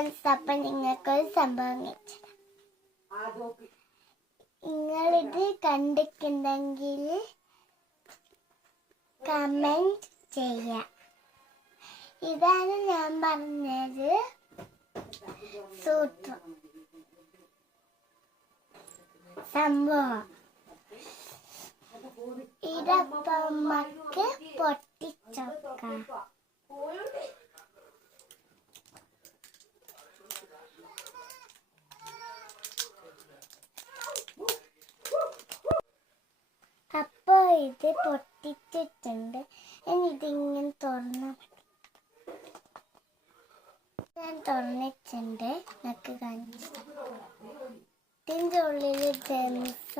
Friends, അപ്പം നിങ്ങൾക്കൊരു സംഭവം നിങ്ങളിത് കണ്ടിട്ടുണ്ടെങ്കിൽ കമന്റ് ചെയ്യാം. ഇതാണ് ഞാൻ പറഞ്ഞത് സൂത്രം സംഭവം. ഇതപ്പം നമുക്ക് പൊട്ടിച്ചോക്കാം. അപ്പൊ ഇത് പൊട്ടിച്ചിട്ടുണ്ട്. ഇനി ഇതിങ്ങനെ തുറന്നാൽ മതി. ഞാൻ തുറന്നിട്ടുണ്ട്. നമുക്ക് കാണിച്ചു. ഇതിൻ്റെ ഉള്ളിൽ ജെംസ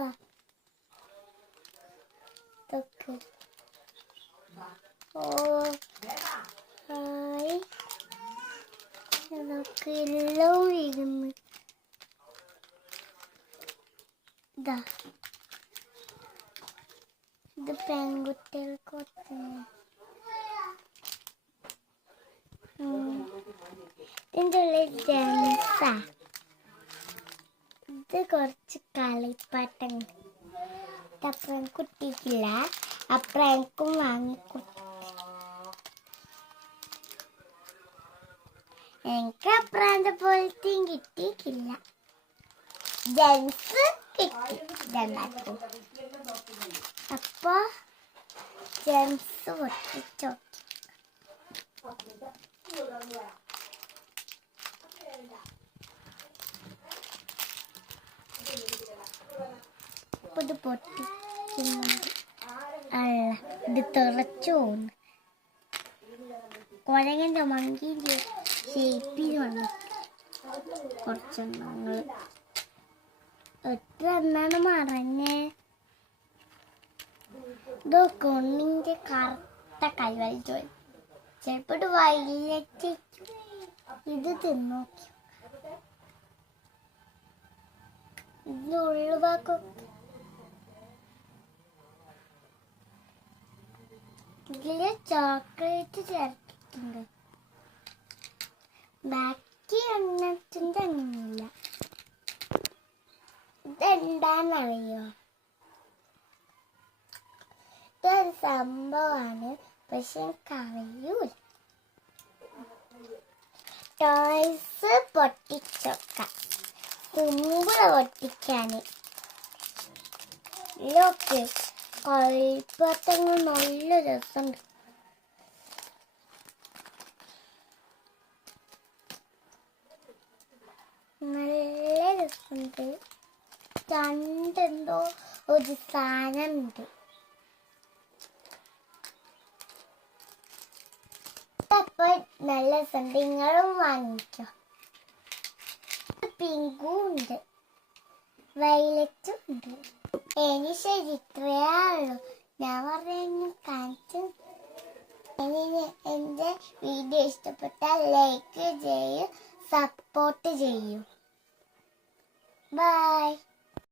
എല്ലാം ഇരുന്ന് ഇത് പെൺകുട്ടികൾക്ക് ഇതിൻ്റെ ഉള്ളിൽ ജെംസ. ഇത് കുറച്ച് കളിപ്പാട്ടങ്ങൾ. അപ്പുറം കുട്ടിക്കില്ല, അപ്പുറം വാങ്ങിക്കുട്ടി. എനിക്ക് അപ്പുറത്തെ പോലത്തെയും കിട്ടിയിട്ടില്ല. ജെൻസ് കിട്ടി രണ്ടാക്കും. അപ്പൊ ജെൻസ് പൊട്ടിച്ചോ. ഇത് പൊട്ടിക്കുന്നുണ്ട്. അല്ല, ഇത് തുറച്ചു പോകുന്നു. കുരങ്ങൻ്റെ മങ്കിൻ്റെ ഷേപ്പിൽ വന്നു കുറച്ചെണ്ണങ്ങൾ. എത്ര എണ്ണാണ് മറഞ്ഞേ? ഇത് കൊണ്ണിൻ്റെ കറുത്ത കൈവലിച്ചു. ചിലപ്പോൾ ഇത് വൈലറ്റ്. ഇത് തിന്നോക്കി. ഇതിൻ്റെ ഉള്ളുഭാഗമൊക്കെ ഇതില് ചോക്ലേറ്റ് ചേർത്തിട്ടുണ്ട്. ബാക്കി എണ്ണത്തിൻ്റെ അങ്ങനെയില്ല. ഇതെന്താന്നറിയോ? ഇതൊരു സംഭവമാണ്, പക്ഷെ എനിക്കറിയൂല. ടോയ്സ് പൊട്ടിച്ചോക്കാം. സിമ്പിള് പൊട്ടിക്കാന്. ഇതൊക്കെ കളിപ്പാട്ടങ്ങൾ നല്ല രസമുണ്ട്. നല്ല രസമുണ്ട്. രണ്ടെന്തോ ഒരു സാധനമുണ്ട്. അപ്പൊ നല്ല രസമുണ്ട്. നിങ്ങളും വാങ്ങിക്കോ. പിങ്കും ഉണ്ട്, വയലറ്റും ഉണ്ട്. ഇനി ശരി, ഇത്രയേ ഉള്ളൂ. ഞാൻ പറഞ്ഞു കാണിച്ചു. എൻ്റെ വീഡിയോ ഇഷ്ടപ്പെട്ടാൽ ലൈക്ക് ചെയ്യൂ, സപ്പോർട്ട് ചെയ്യൂ. ബൈ.